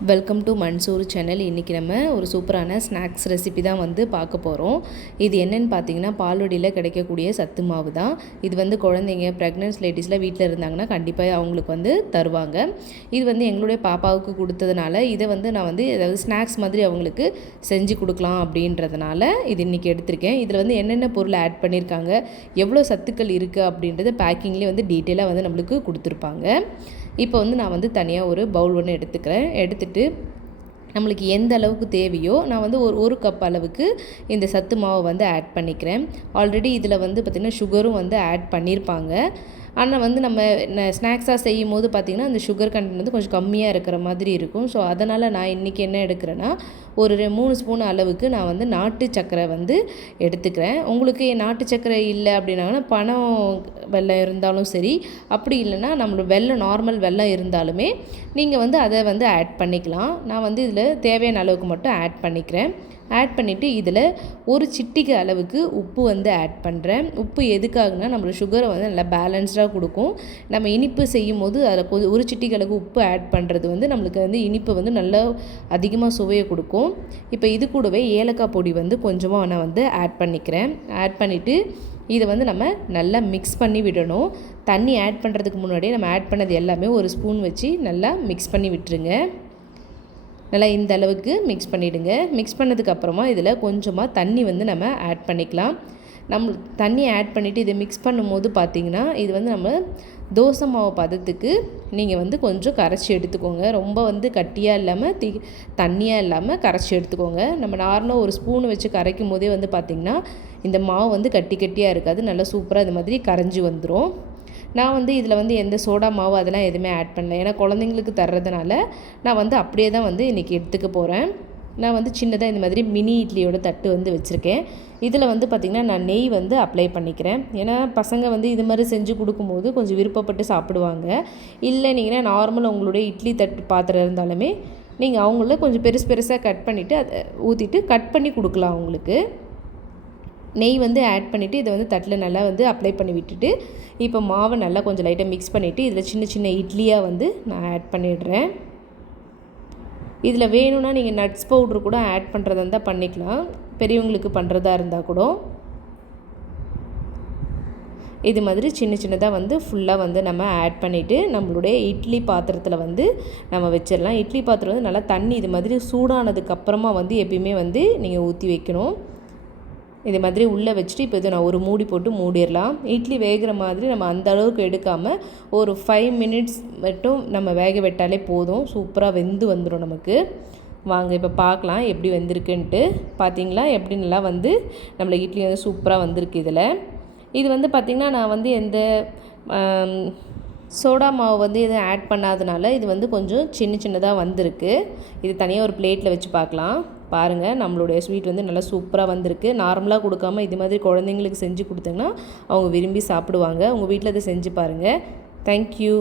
Welcome to Mansoor channel இன்றைக்கி நம்ம ஒரு சூப்பரான ஸ்நாக்ஸ் ரெசிபி தான் வந்து பார்க்க போகிறோம் இது என்னென்னு பார்த்தீங்கன்னா பால்வடியில் கிடைக்கக்கூடிய சத்து மாவு தான். இது வந்து குழந்தைங்க ப்ரெக்னென்ட் லேடிஸில் வீட்டில் இருந்தாங்கன்னா கண்டிப்பாக அவங்களுக்கு வந்து தருவாங்க. இது வந்து எங்களுடைய பாப்பாவுக்கு கொடுத்ததுனால இதை வந்து நான் வந்து ஏதாவது ஸ்நாக்ஸ் மாதிரி அவங்களுக்கு செஞ்சு கொடுக்கலாம் அப்படின்றதுனால இது இன்றைக்கி எடுத்திருக்கேன். இதில் வந்து என்னென்ன பொருள் ஆட் பண்ணியிருக்காங்க எவ்வளோ சத்துக்கள் இருக்குது அப்படின்றத பேக்கிங்லேயே வந்து டீட்டெயிலாக வந்து நம்மளுக்கு கொடுத்துருப்பாங்க. இப்போ வந்து நான் வந்து தனியாக ஒரு பவுல் ஒன்று எடுத்துக்கிறேன். எடுத்துகிட்டு நம்மளுக்கு எந்த அளவுக்கு தேவையோ நான் வந்து ஒரு ஒரு கப் அளவுக்கு இந்த சத்து மாவை வந்து ஆட் பண்ணிக்கிறேன். ஆல்ரெடி இதில் வந்து பார்த்திங்கன்னா சுகரும் வந்து ஆட் பண்ணியிருப்பாங்க ஆனால் வந்து நம்ம ஸ்நாக்ஸாக செய்யும் போது பார்த்திங்கன்னா அந்த சுகர் கண்டென்ட் வந்து கொஞ்சம் கம்மியாக இருக்கிற மாதிரி இருக்கும். ஸோ அதனால் நான் இன்றைக்கி என்ன எடுக்கிறேன்னா ஒரு மூணு ஸ்பூன் அளவுக்கு நான் வந்து நாட்டு சர்க்கரை வந்து எடுத்துக்கிறேன். உங்களுக்கு நாட்டு சக்கரை இல்லை அப்படின்னாங்கன்னா பணம் வெள்ளம் இருந்தாலும் சரி அப்படி இல்லைன்னா நம்மளோட வெள்ளம் நார்மல் வெள்ளம் இருந்தாலுமே நீங்கள் வந்து அதை வந்து ஆட் பண்ணிக்கலாம். நான் வந்து இதில் தேவையான அளவுக்கு மட்டும் ஆட் பண்ணிக்கிறேன். ஆட் பண்ணிவிட்டு இதில் ஒரு சிட்டிக்கு அளவுக்கு உப்பு வந்து ஆட் பண்ணுறேன் உப்பு எதுக்காகனா நம்மளோட சுகரை வந்து நல்லா பேலன்ஸ்டாக கொடுக்கும். நம்ம இனிப்பு செய்யும் போது அதில் கொஞ்சம் ஒரு சிட்டிக்கு அளவுக்கு உப்பு ஆட் பண்ணுறது வந்து நம்மளுக்கு வந்து இனிப்பு வந்து நல்லா அதிகமாக சுவையை கொடுக்கும். இப்போ இது கூடவே ஏலக்காய் பொடி வந்து கொஞ்சமாக நான் வந்து ஆட் பண்ணிக்கிறேன். ஆட் பண்ணிவிட்டு இதை வந்து நம்ம நல்லா மிக்ஸ் பண்ணி விடணும். தண்ணி ஆட் பண்ணுறதுக்கு முன்னாடியே நம்ம ஆட் பண்ணது எல்லாமே ஒரு ஸ்பூன் வச்சு நல்லா மிக்ஸ் பண்ணி விட்டுருங்க. நல்லா இந்த அளவுக்கு மிக்ஸ் பண்ணிவிடுங்க மிக்ஸ் பண்ணதுக்கப்புறமா இதில் கொஞ்சமாக தண்ணி வந்து நம்ம ஆட் பண்ணிக்கலாம். நம் தண்ணி ஆட் பண்ணிவிட்டு இதை மிக்ஸ் பண்ணும்போது பார்த்திங்கன்னா இது வந்து நம்ம தோசை மாவு பதத்துக்கு நீங்கள் வந்து கொஞ்சம் கரைச்சி எடுத்துக்கோங்க. ரொம்ப வந்து கட்டியாக இல்லாமல் தி தண்ணியாக இல்லாமல் கரைச்சி எடுத்துக்கோங்க. நம்ம நார்மலாக ஒரு ஸ்பூன் வச்சு கரைக்கும் போதே வந்து பார்த்திங்கன்னா இந்த மாவு வந்து கட்டி கட்டியாக இருக்காது. நல்லா சூப்பராக இது மாதிரி கரைஞ்சி வந்துடும் நான் வந்து இதில் வந்து எந்த சோடா மாவு அதெல்லாம் எதுவுமே ஆட் பண்ணல. ஏன்னா குழந்தைங்களுக்கு தர்றதுனால நான் வந்து அப்படியே தான் வந்து இன்றைக்கி எடுத்துக்க போகிறேன் நான் வந்து சின்னதாக இந்த மாதிரி மினி இட்லியோட தட்டு வந்து வச்சுருக்கேன். இதில் வந்து பார்த்திங்கன்னா நான் நெய் வந்து அப்ளை பண்ணிக்கிறேன். ஏன்னா பசங்க வந்து இது மாதிரி செஞ்சு கொடுக்கும்போது கொஞ்சம் விருப்பப்பட்டு சாப்பிடுவாங்க. இல்லை நீங்கள் நார்மல் உங்களுடைய இட்லி தட்டு பாத்திரம் இருந்தாலுமே நீங்கள் அவங்கள கொஞ்சம் பெருசு பெருசாக கட் பண்ணிவிட்டு அதை ஊற்றிட்டு கட் பண்ணி கொடுக்கலாம் அவங்களுக்கு. நெய் வந்து ஆட் பண்ணிவிட்டு இதை வந்து தட்டில் நல்லா வந்து அப்ளை பண்ணி விட்டுட்டு இப்போ மாவை நல்லா கொஞ்சம் லைட்டாக மிக்ஸ் பண்ணிவிட்டு இதில் சின்ன சின்ன இட்லியாக வந்து நான் ஆட் பண்ணிடுறேன். இதில் வேணும்னா நீங்கள் நட்ஸ் பவுட்ரு கூட ஆட் பண்ணுறதா இருந்தால் பண்ணிக்கலாம். பெரியவங்களுக்கு பண்ணுறதா இருந்தால் கூட. இது மாதிரி சின்ன சின்னதாக வந்து ஃபுல்லாக வந்து நம்ம ஆட் பண்ணிவிட்டு நம்மளுடைய இட்லி பாத்திரத்தில் வந்து நம்ம வச்சிடலாம். இட்லி பாத்திரம் வந்து நல்லா தண்ணி இது மாதிரி சூடானதுக்கப்புறமா வந்து எப்பயுமே வந்து நீங்கள் ஊற்றி வைக்கணும். இது மாதிரி உள்ளே வச்சுட்டு இப்போ இதை நான் ஒரு மூடி போட்டு மூடிடலாம். இட்லி வேகிற மாதிரி நம்ம அந்த அளவுக்கு எடுக்காமல் ஒரு ஃபைவ் மினிட்ஸ் மட்டும் நம்ம வேக விட்டாலே போதும். சூப்பராக வெந்து வந்துடும் நமக்கு. வாங்க இப்போ பார்க்கலாம் எப்படி வந்திருக்குன்ட்டு. பார்த்தீங்களா? எப்படி நல்லா வந்து நம்மளை இட்லி வந்து சூப்பராக வந்திருக்கு இதில். இது வந்து பார்த்திங்கன்னா நான் வந்து எந்த சோடா மாவு வந்து எதுவும் ஆட் பண்ணாதனால இது வந்து கொஞ்சம் சின்ன சின்னதாக வந்திருக்கு. இது தனியாக ஒரு பிளேட்டில் வச்சு பார்க்கலாம். பாருங்கள் நம்மளுடைய ஸ்வீட் வந்து நல்லா சூப்பராக வந்திருக்கு. நார்மலாக கொடுக்காம இது மாதிரி குழந்தைங்களுக்கு செஞ்சு கொடுத்தீங்கன்னா அவங்க விரும்பி சாப்பிடுவாங்க. உங்கள் வீட்டில் இதை செஞ்சு பாருங்கள் தேங்க்யூ